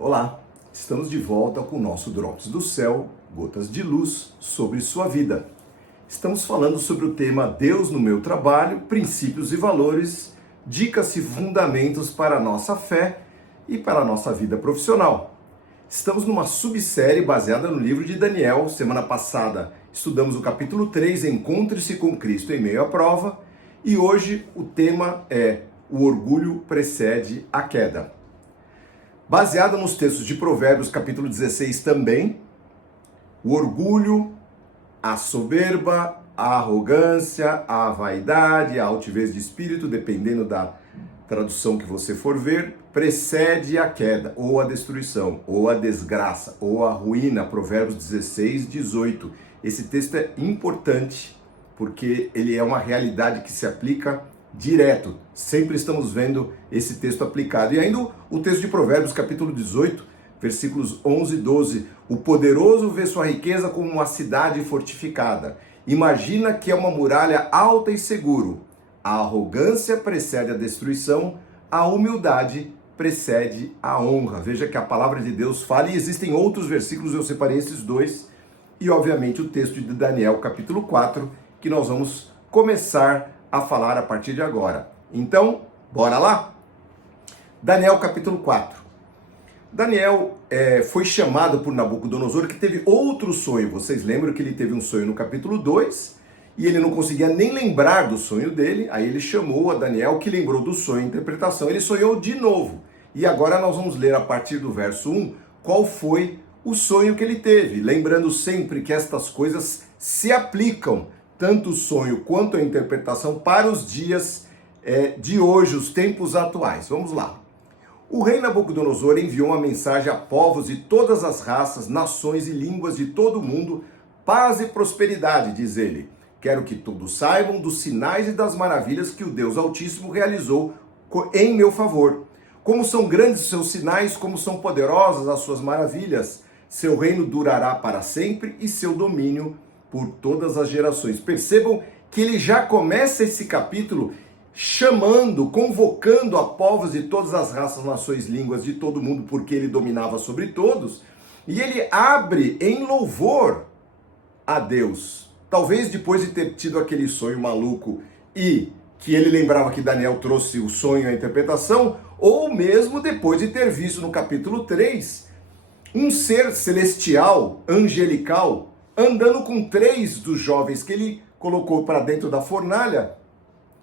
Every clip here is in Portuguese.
Olá, estamos de volta com o nosso Drops do Céu, gotas de luz sobre sua vida. Estamos falando sobre o tema Deus no meu trabalho, princípios e valores, dicas e fundamentos para a nossa fé e para a nossa vida profissional. Estamos numa subsérie baseada no livro de Daniel. Semana passada estudamos o capítulo 3, Encontre-se com Cristo em meio à prova, e hoje o tema é O orgulho precede a queda. Baseado nos textos de Provérbios, capítulo 16 também, o orgulho, a soberba, a arrogância, a vaidade, a altivez de espírito, dependendo da tradução que você for ver, precede a queda, ou a destruição, ou a desgraça, ou a ruína. Provérbios 16, 18. Esse texto é importante porque ele é uma realidade que se aplica direto. Sempre estamos vendo esse texto aplicado. E ainda o texto de Provérbios, capítulo 18, versículos 11 e 12. O poderoso vê sua riqueza como uma cidade fortificada. Imagina que é uma muralha alta e seguro. A arrogância precede a destruição, a humildade precede a honra. Veja que a palavra de Deus fala, e existem outros versículos, eu separei esses dois, e obviamente o texto de Daniel, capítulo 4, que nós vamos começar a falar a partir de agora. Então, bora lá? Daniel capítulo 4. Daniel foi chamado por Nabucodonosor, que teve outro sonho. Vocês lembram que ele teve um sonho no capítulo 2, e ele não conseguia nem lembrar do sonho dele. Aí ele chamou a Daniel, que lembrou do sonho e interpretação. Ele sonhou de novo. E agora nós vamos ler a partir do verso 1, qual foi o sonho que ele teve. Lembrando sempre que estas coisas se aplicam, tanto o sonho quanto a interpretação, para os dias de hoje, os tempos atuais. Vamos lá. O rei Nabucodonosor enviou uma mensagem a povos de todas as raças, nações e línguas de todo o mundo: paz e prosperidade, diz ele. Quero que todos saibam dos sinais e das maravilhas que o Deus Altíssimo realizou em meu favor. Como são grandes os seus sinais, como são poderosas as suas maravilhas. Seu reino durará para sempre e seu domínio por todas as gerações. Percebam que ele já começa esse capítulo chamando, convocando a povos de todas as raças, nações, línguas de todo mundo, porque ele dominava sobre todos, e ele abre em louvor a Deus. Talvez depois de ter tido aquele sonho maluco e que ele lembrava que Daniel trouxe o sonho e a interpretação, ou mesmo depois de ter visto no capítulo 3 um ser celestial, angelical, andando com 3 dos jovens que ele colocou para dentro da fornalha.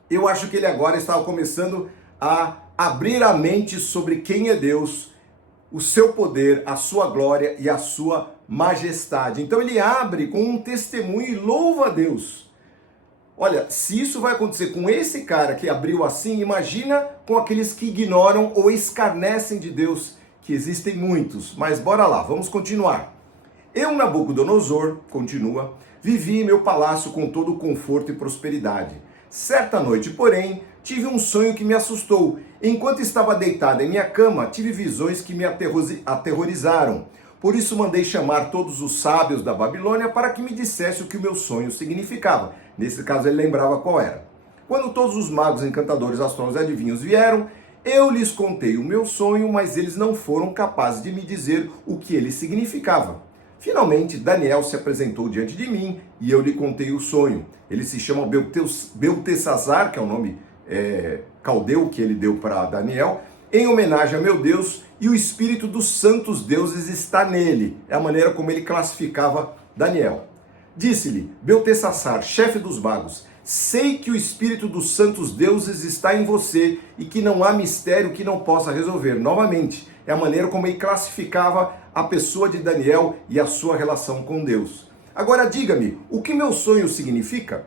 Eu acho que ele agora estava começando a abrir a mente sobre quem é Deus, o seu poder, a sua glória e a sua majestade. Então ele abre com um testemunho e louva a Deus. Olha, se isso vai acontecer com esse cara que abriu assim, imagina com aqueles que ignoram ou escarnecem de Deus, que existem muitos. Mas bora lá, vamos continuar. Eu, Nabucodonosor, continua, vivi em meu palácio com todo o conforto e prosperidade. Certa noite, porém, tive um sonho que me assustou. Enquanto estava deitado em minha cama, tive visões que me aterrorizaram. Por isso mandei chamar todos os sábios da Babilônia para que me dissesse o que o meu sonho significava. Nesse caso, ele lembrava qual era. Quando todos os magos, encantadores, astrólogos e adivinhos vieram, eu lhes contei o meu sonho, mas eles não foram capazes de me dizer o que ele significava. Finalmente, Daniel se apresentou diante de mim e eu lhe contei o sonho. Ele se chama Beltesazar, que é o nome caldeu que ele deu para Daniel, em homenagem a meu Deus, e o espírito dos santos deuses está nele. É a maneira como ele classificava Daniel. Disse-lhe, Beltesazar, chefe dos magos, sei que o espírito dos santos deuses está em você e que não há mistério que não possa resolver. Novamente, é a maneira como ele classificava a pessoa de Daniel e a sua relação com Deus. Agora diga-me, o que meu sonho significa?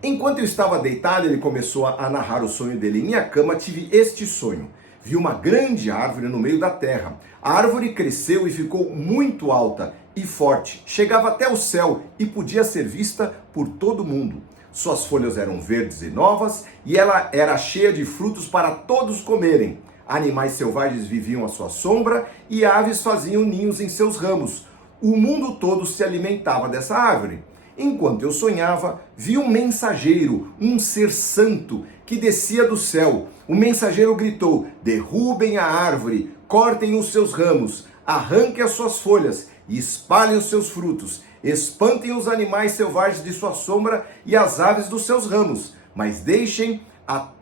Enquanto eu estava deitado, ele começou a narrar o sonho dele. Em minha cama tive este sonho. Vi uma grande árvore no meio da terra. A árvore cresceu e ficou muito alta e forte. Chegava até o céu e podia ser vista por todo mundo. Suas folhas eram verdes e novas e ela era cheia de frutos para todos comerem. Animais selvagens viviam à sua sombra e aves faziam ninhos em seus ramos. O mundo todo se alimentava dessa árvore. Enquanto eu sonhava, vi um mensageiro, um ser santo, que descia do céu. O mensageiro gritou: derrubem a árvore, cortem os seus ramos, arranquem as suas folhas e espalhem os seus frutos. Espantem os animais selvagens de sua sombra e as aves dos seus ramos, mas deixem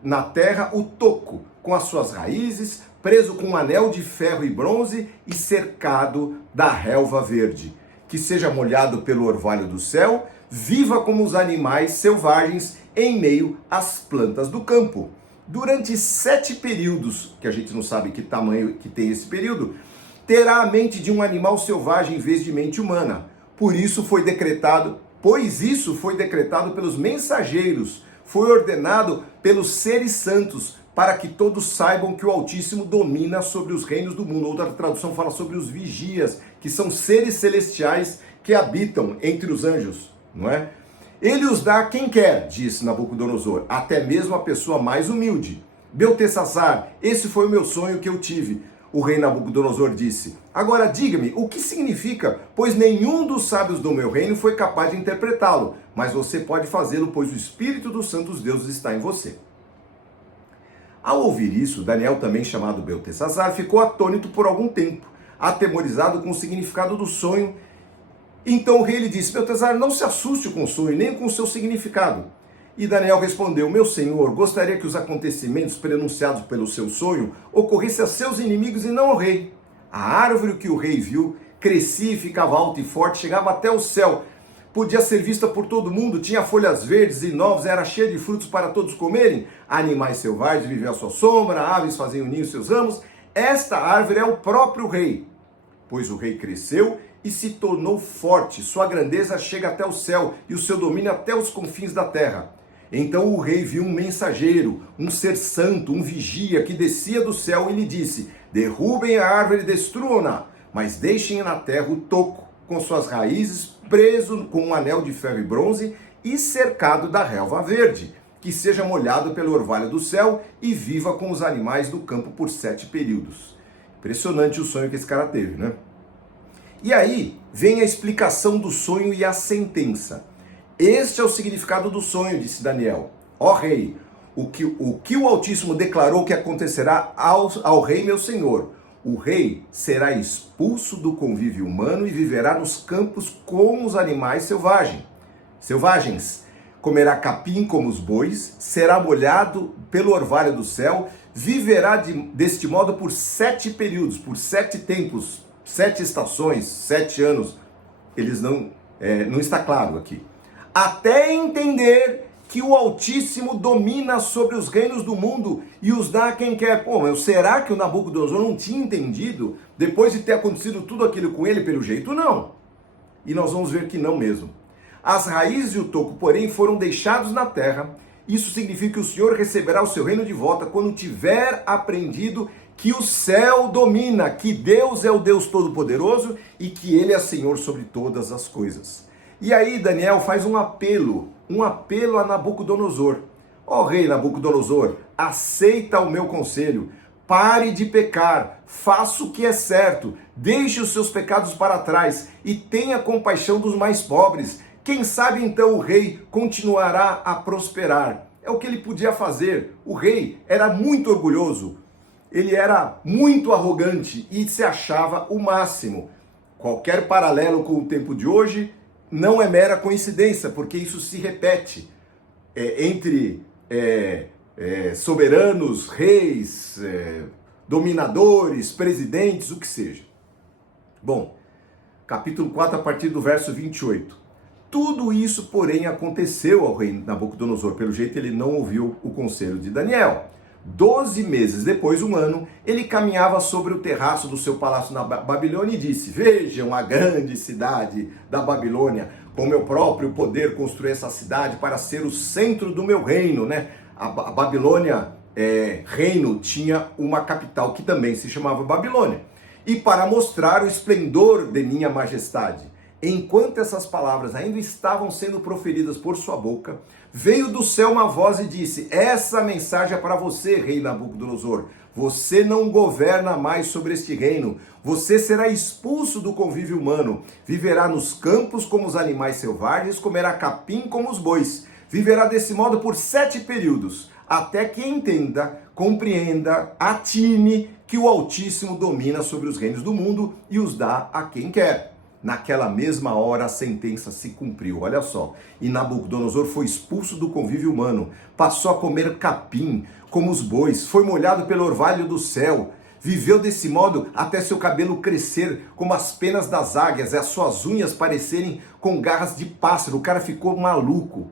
na terra o toco, com as suas raízes, preso com um anel de ferro e bronze e cercado da relva verde. Que seja molhado pelo orvalho do céu, viva como os animais selvagens em meio às plantas do campo. Durante 7 períodos, que a gente não sabe que tamanho que tem esse período, terá a mente de um animal selvagem em vez de mente humana. Pois isso foi decretado pelos mensageiros, foi ordenado pelos seres santos, para que todos saibam que o Altíssimo domina sobre os reinos do mundo. Outra tradução fala sobre os vigias, que são seres celestiais que habitam entre os anjos, não é? Ele os dá a quem quer, disse Nabucodonosor, até mesmo a pessoa mais humilde. Beltesazar, esse foi o meu sonho que eu tive. O rei Nabucodonosor disse: agora diga-me, o que significa? Pois nenhum dos sábios do meu reino foi capaz de interpretá-lo, mas você pode fazê-lo, pois o Espírito dos Santos Deuses está em você. Ao ouvir isso, Daniel, também chamado Beltesazar, ficou atônito por algum tempo, atemorizado com o significado do sonho. Então o rei lhe disse: Beltesazar, não se assuste com o sonho, nem com o seu significado. E Daniel respondeu: meu senhor, gostaria que os acontecimentos prenunciados pelo seu sonho ocorressem a seus inimigos e não ao rei. A árvore que o rei viu crescia e ficava alta e forte, chegava até o céu, podia ser vista por todo mundo, tinha folhas verdes e novas, era cheia de frutos para todos comerem. Animais selvagens viviam à sua sombra, aves faziam ninho em seus ramos. Esta árvore é o próprio rei, pois o rei cresceu e se tornou forte, sua grandeza chega até o céu e o seu domínio até os confins da terra. Então o rei viu um mensageiro, um ser santo, um vigia que descia do céu e lhe disse: derrubem a árvore e destruam-na, mas deixem na terra o toco, com suas raízes, preso com um anel de ferro e bronze e cercado da relva verde, que seja molhado pelo orvalho do céu e viva com os animais do campo por 7 períodos. Impressionante o sonho que esse cara teve, né? E aí vem a explicação do sonho e a sentença. Este é o significado do sonho, disse Daniel. Ó rei, o que o Altíssimo declarou que acontecerá ao rei meu senhor. O rei será expulso do convívio humano e viverá nos campos como os animais selvagens. Comerá capim como os bois, será molhado pelo orvalho do céu, viverá deste modo por 7 períodos, por 7 tempos, 7 estações, 7 anos. Eles não está claro aqui. Até entender que o Altíssimo domina sobre os reinos do mundo e os dá a quem quer. Pô, mas será que o Nabucodonosor não tinha entendido depois de ter acontecido tudo aquilo com ele pelo jeito? Não. E nós vamos ver que não mesmo. As raízes e o toco, porém, foram deixados na terra. Isso significa que o Senhor receberá o seu reino de volta quando tiver aprendido que o céu domina, que Deus é o Deus Todo-Poderoso e que Ele é Senhor sobre todas as coisas. E aí Daniel faz um apelo a Nabucodonosor. Ó rei Nabucodonosor, aceita o meu conselho, pare de pecar, faça o que é certo, deixe os seus pecados para trás e tenha compaixão dos mais pobres. Quem sabe então o rei continuará a prosperar. É o que ele podia fazer. O rei era muito orgulhoso, ele era muito arrogante e se achava o máximo. Qualquer paralelo com o tempo de hoje não é mera coincidência, porque isso se repete entre soberanos, reis, dominadores, presidentes, o que seja. Bom, capítulo 4, a partir do verso 28. Tudo isso, porém, aconteceu ao rei Nabucodonosor. Pelo jeito, ele não ouviu o conselho de Daniel. 12 meses depois, 1 ano, ele caminhava sobre o terraço do seu palácio na Babilônia e disse: vejam a grande cidade da Babilônia, com meu próprio poder construí essa cidade para ser o centro do meu reino, né? A Babilônia, reino, tinha uma capital que também se chamava Babilônia. E para mostrar o esplendor de minha majestade. Enquanto essas palavras ainda estavam sendo proferidas por sua boca, veio do céu uma voz e disse: essa mensagem é para você, rei Nabucodonosor. Você não governa mais sobre este reino. Você será expulso do convívio humano. Viverá nos campos como os animais selvagens, comerá capim como os bois. Viverá desse modo por 7 períodos, até que entenda compreenda, atine que o Altíssimo domina sobre os reinos do mundo e os dá a quem quer. Naquela mesma hora a sentença se cumpriu, olha só. E Nabucodonosor foi expulso do convívio humano, passou a comer capim, como os bois, foi molhado pelo orvalho do céu, viveu desse modo até seu cabelo crescer como as penas das águias e as suas unhas parecerem com garras de pássaro. O cara ficou maluco.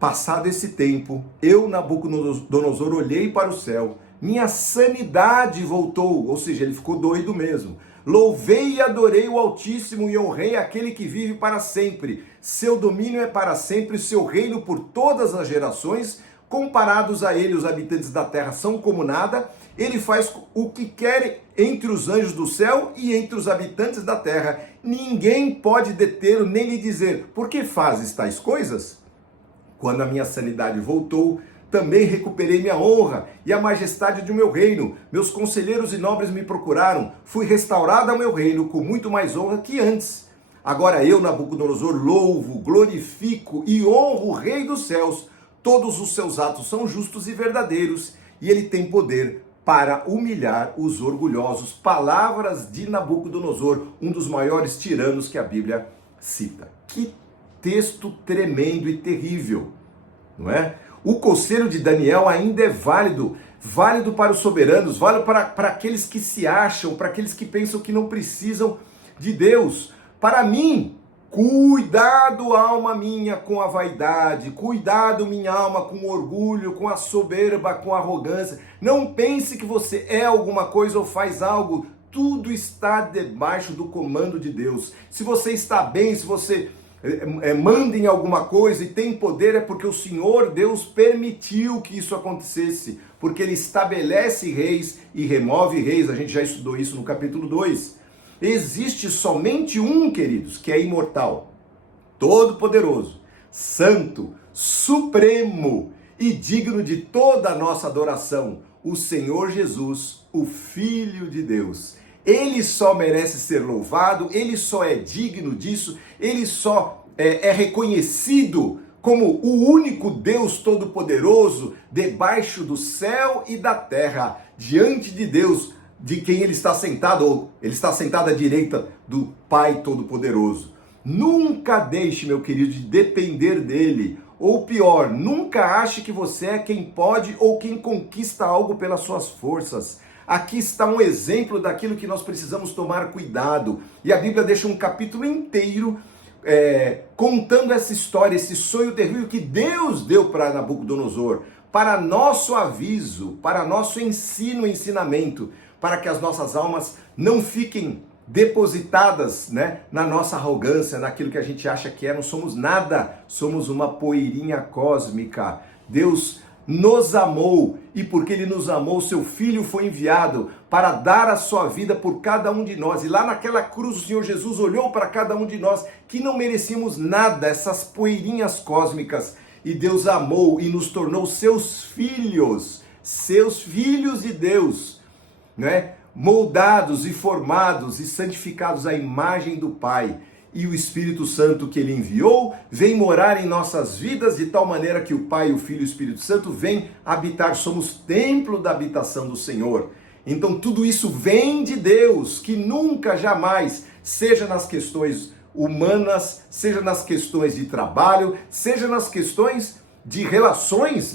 Passado esse tempo, eu, Nabucodonosor, olhei para o céu, minha sanidade voltou, ou seja, ele ficou doido mesmo. Louvei e adorei o Altíssimo e honrei aquele que vive para sempre. Seu domínio é para sempre, seu reino por todas as gerações. Comparados a ele, os habitantes da terra são como nada. Ele faz o que quer entre os anjos do céu e entre os habitantes da terra. Ninguém pode detê-lo nem lhe dizer, por que fazes tais coisas? Quando a minha sanidade voltou, também recuperei minha honra e a majestade do meu reino. Meus conselheiros e nobres me procuraram. Fui restaurado ao meu reino com muito mais honra que antes. Agora eu, Nabucodonosor, louvo, glorifico e honro o Rei dos céus. Todos os seus atos são justos e verdadeiros e ele tem poder para humilhar os orgulhosos. Palavras de Nabucodonosor, um dos maiores tiranos que a Bíblia cita. Que texto tremendo e terrível, não é? O conselho de Daniel ainda é válido para os soberanos, válido para aqueles que se acham, para aqueles que pensam que não precisam de Deus. Para mim, cuidado, alma minha, com a vaidade, cuidado, minha alma, com o orgulho, com a soberba, com a arrogância. Não pense que você é alguma coisa ou faz algo, tudo está debaixo do comando de Deus. Se você está bem, se você manda em alguma coisa e tem poder, é porque o Senhor Deus permitiu que isso acontecesse, porque ele estabelece reis e remove reis. A gente já estudou isso no capítulo 2. Existe somente um, queridos, que é imortal, todo-poderoso, santo, supremo e digno de toda a nossa adoração, o Senhor Jesus, o Filho de Deus. Ele só merece ser louvado, ele só é digno disso, ele só é reconhecido como o único Deus Todo-Poderoso debaixo do céu e da terra, diante de Deus, de quem ele está sentado, ou ele está sentado à direita do Pai Todo-Poderoso. Nunca deixe, meu querido, de depender dele, ou pior, nunca ache que você é quem pode ou quem conquista algo pelas suas forças. Aqui está um exemplo daquilo que nós precisamos tomar cuidado. E a Bíblia deixa um capítulo inteiro contando essa história, esse sonho terrível que Deus deu para Nabucodonosor, para nosso aviso, para nosso ensinamento, para que as nossas almas não fiquem depositadas, na nossa arrogância, naquilo que a gente acha que é. Não somos nada, somos uma poeirinha cósmica. Deus nos amou, e porque ele nos amou, seu Filho foi enviado para dar a sua vida por cada um de nós. E lá naquela cruz o Senhor Jesus olhou para cada um de nós que não merecíamos nada, essas poeirinhas cósmicas, e Deus amou e nos tornou seus filhos de Deus, moldados e formados e santificados à imagem do Pai. E o Espírito Santo que ele enviou vem morar em nossas vidas de tal maneira que o Pai, o Filho e o Espírito Santo vêm habitar. Somos templo da habitação do Senhor. Então tudo isso vem de Deus, que nunca, jamais, seja nas questões humanas, seja nas questões de trabalho, seja nas questões de relações,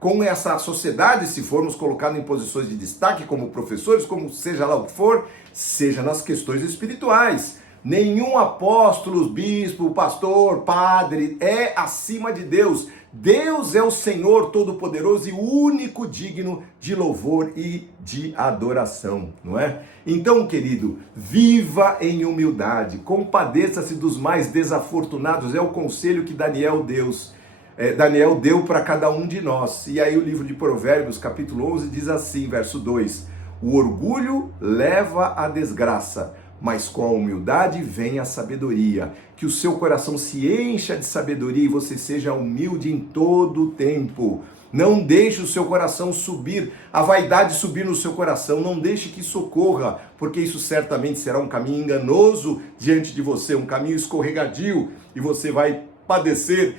com essa sociedade, se formos colocados em posições de destaque, como professores, como seja lá o que for, seja nas questões espirituais. Nenhum apóstolo, bispo, pastor, padre é acima de Deus. Deus é o Senhor Todo-Poderoso e o único digno de louvor e de adoração, não é? Então, querido, viva em humildade, compadeça-se dos mais desafortunados, é o conselho que Daniel deu para cada um de nós. E aí o livro de Provérbios, capítulo 11, diz assim, verso 2, o orgulho leva à desgraça, mas com a humildade vem a sabedoria. Que o seu coração se encha de sabedoria e você seja humilde em todo o tempo. Não deixe o seu coração subir, a vaidade subir no seu coração. Não deixe que isso ocorra, porque isso certamente será um caminho enganoso diante de você, um caminho escorregadio, e você vai padecer,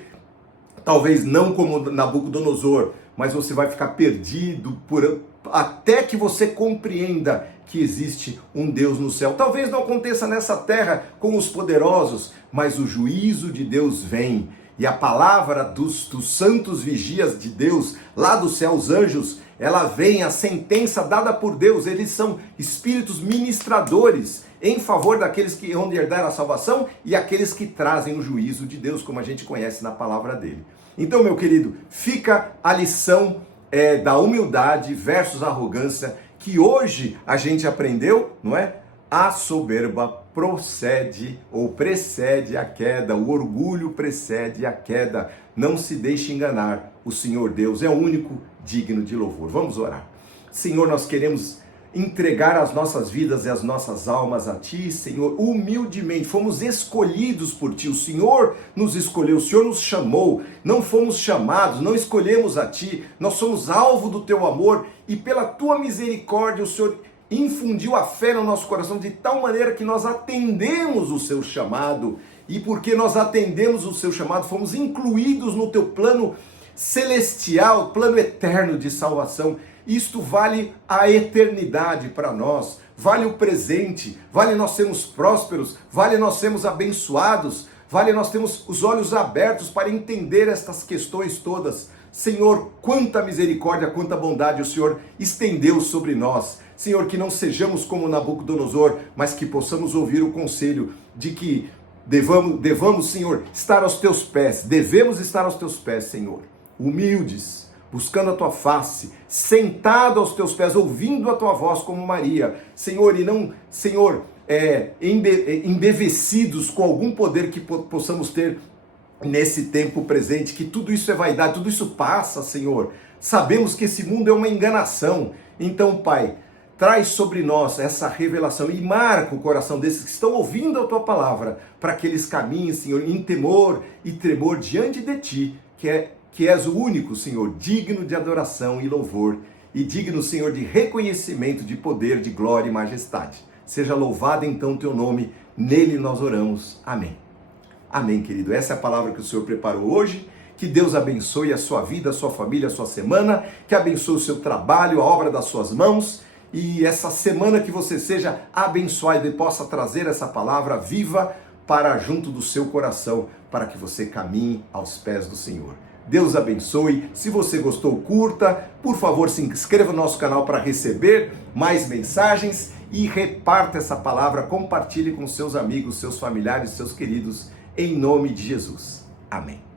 talvez não como Nabucodonosor, mas você vai ficar perdido até que você compreenda que existe um Deus no céu. Talvez não aconteça nessa terra com os poderosos, mas o juízo de Deus vem. E a palavra dos santos vigias de Deus, lá do céu, os anjos, ela vem, a sentença dada por Deus. Eles são espíritos ministradores em favor daqueles que hão de herdar a salvação e aqueles que trazem o juízo de Deus, como a gente conhece na palavra dele. Então, meu querido, fica a lição da humildade versus arrogância, que hoje a gente aprendeu, não é? A soberba precede a queda, o orgulho precede a queda. Não se deixe enganar, o Senhor Deus é o único digno de louvor. Vamos orar. Senhor, nós queremos entregar as nossas vidas e as nossas almas a Ti, Senhor, humildemente. Fomos escolhidos por Ti, o Senhor nos escolheu, o Senhor nos chamou, não fomos chamados, não escolhemos a Ti, nós somos alvo do Teu amor e pela Tua misericórdia o Senhor infundiu a fé no nosso coração de tal maneira que nós atendemos o Seu chamado, e porque nós atendemos o Seu chamado, fomos incluídos no Teu plano celestial, plano eterno de salvação. Isto vale a eternidade para nós, vale o presente, vale nós sermos prósperos, vale nós sermos abençoados, vale nós termos os olhos abertos para entender estas questões todas. Senhor, quanta misericórdia, quanta bondade o Senhor estendeu sobre nós. Senhor, que não sejamos como Nabucodonosor, mas que possamos ouvir o conselho de que devamos, Senhor, estar aos Teus pés, devemos estar aos Teus pés, Senhor, humildes, buscando a Tua face, sentado aos Teus pés, ouvindo a Tua voz como Maria, Senhor, e não, Senhor, embevecidos com algum poder que possamos ter nesse tempo presente, que tudo isso é vaidade, tudo isso passa, Senhor. Sabemos que esse mundo é uma enganação. Então, Pai, traz sobre nós essa revelação e marca o coração desses que estão ouvindo a Tua palavra, para que eles caminhem, Senhor, em temor e tremor diante de Ti, que és o único, Senhor, digno de adoração e louvor, e digno, Senhor, de reconhecimento, de poder, de glória e majestade. Seja louvado então o Teu nome, nele nós oramos. Amém. Amém, querido. Essa é a palavra que o Senhor preparou hoje. Que Deus abençoe a sua vida, a sua família, a sua semana, que abençoe o seu trabalho, a obra das suas mãos, e essa semana que você seja abençoado e possa trazer essa palavra viva para junto do seu coração, para que você caminhe aos pés do Senhor. Deus abençoe. Se você gostou, curta. Por favor, se inscreva no nosso canal para receber mais mensagens e reparta essa palavra, compartilhe com seus amigos, seus familiares, seus queridos, em nome de Jesus. Amém.